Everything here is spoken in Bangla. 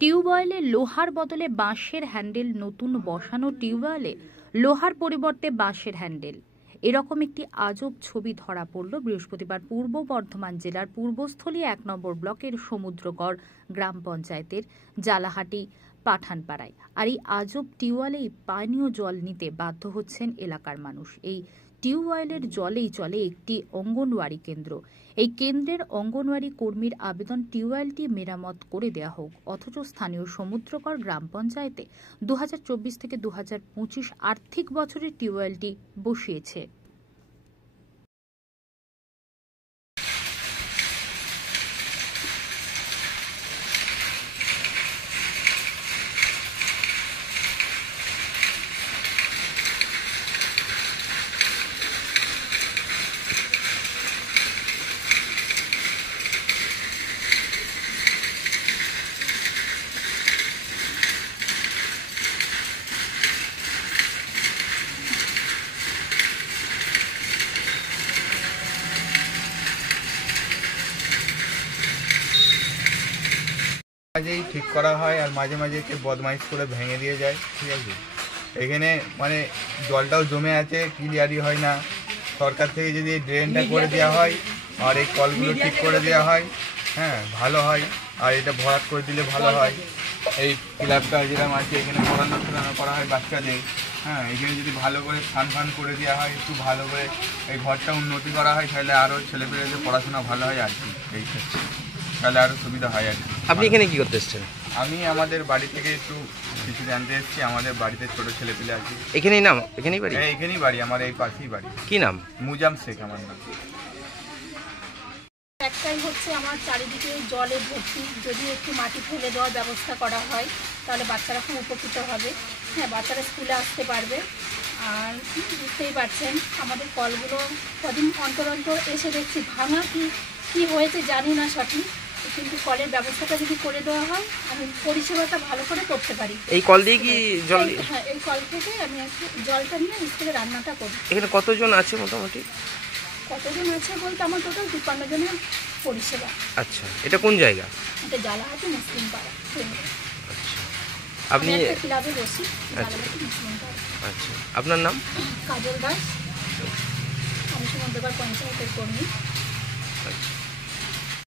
টিউবওয়েলে লোহার বদলে বাঁশের হ্যান্ডেল। নতুন বসানো টিউবওয়েলে লোহার পরিবর্তে বাঁশের হ্যান্ডেল। এরকম একটি আজব ছবি ধরা পড়ল বৃহস্পতিবার পূর্ব বর্ধমান জেলার পূর্বস্থলী ১ নম্বর ব্লকের সমুদ্রগড় গ্রাম পঞ্চায়েতের জালাহাটি পাঠানপাড়ায়। আর এই আজব টিউবওয়েলেই পানীয় জল নিতে বাধ্য হচ্ছেন এলাকার মানুষ। এই টিউবওয়েলের জলেই চলে একটি অঙ্গনওয়াড়ি কেন্দ্র। এই কেন্দ্রের অঙ্গনওয়াড়ি কর্মীর আবেদন টিউবওয়েলটি মেরামত করে দেওয়া হোক, অথচ স্থানীয় সমুদ্রগড় গ্রাম পঞ্চায়েতে ২০২৪ থেকে ২০২৫ আর্থিক বছরে টিউবওয়েলটি বসিয়েছে। মাঝেই ঠিক করা হয় আর মাঝে মাঝে একটু বদমাইশ করে ভেঙে দিয়ে যায়, ঠিক আছে। এখানে মানে জলটাও জমে আছে, ক্লিয়ারই হয় না। সরকার থেকে যদি ড্রেনটা করে দেওয়া হয় আর এই কলগুলো ঠিক করে দেওয়া হয়, হ্যাঁ ভালো হয়। আর এটা ভরাট করে দিলে ভালো হয়। এই ক্লাবটা যেরকম আছে এখানে পড়ানো করা হয় বাচ্চাদের, হ্যাঁ এখানে যদি ভালো করে ফান করে দেওয়া হয়, একটু ভালো করে এই ঘরটা উন্নতি করা হয়, তাহলে আরও ছেলেপেলেদের পড়াশোনা ভালো হয় আর কি। এই তাহলে আরও সুবিধা হয় আর কি। আপনি এখানে কি করতে এসেছেন? আমি আমাদের বাড়ি থেকে একটু কিছু জানতে এসেছি। আমাদের বাড়িতে ছোট ছেলেপেলে আছে। এখানেই নাম? এখানেই বাড়ি? হ্যাঁ এখানেই বাড়ি, আমার এই পাশেই বাড়ি। কি নাম? মুজাম শেখ আমার নাম। একটাই হচ্ছে আমার চারিদিকে জলে ভর্তি, যদি একটু মাটি ফেলে দেওয়ার ব্যবস্থা করা হয় তাহলে বাচ্চারা খুব উপকৃত হবে। হ্যাঁ বাচ্চারা স্কুলে আসতে পারবে। আর বুঝতেই পারছেন আমাদের কলগুলো কদিন অন্তর অন্তর এসে দেখছি ভাঙা, কি হয়েছে জানি না সঠিক, কিন্তু কলের ব্যবস্থাটা যদি করে দেওয়া হয় আমি পরিষেবাটা ভালো করে করতে পারি। এই কল দিয়ে কি জল? হ্যাঁ এই কল থেকে আমি একটু জলটা নিয়ে স্কুলে রান্নাটা করি। এখানে কতজন আছে মোটামুটি? কতজন আছে বলতে আমার টোটাল ৫২ জনের পরিষেবা। আচ্ছা, এটা কোন জায়গা? এটা জালাহাটি মুসলিম পাড়া। আচ্ছা, আপনি ক্লাবে বসি জালাহাটি মুসলিম পাড়া। আচ্ছা, আপনার নাম? কাজল দাস। আমি সমুদ্রগড় পঞ্চায়েতের কর্মী।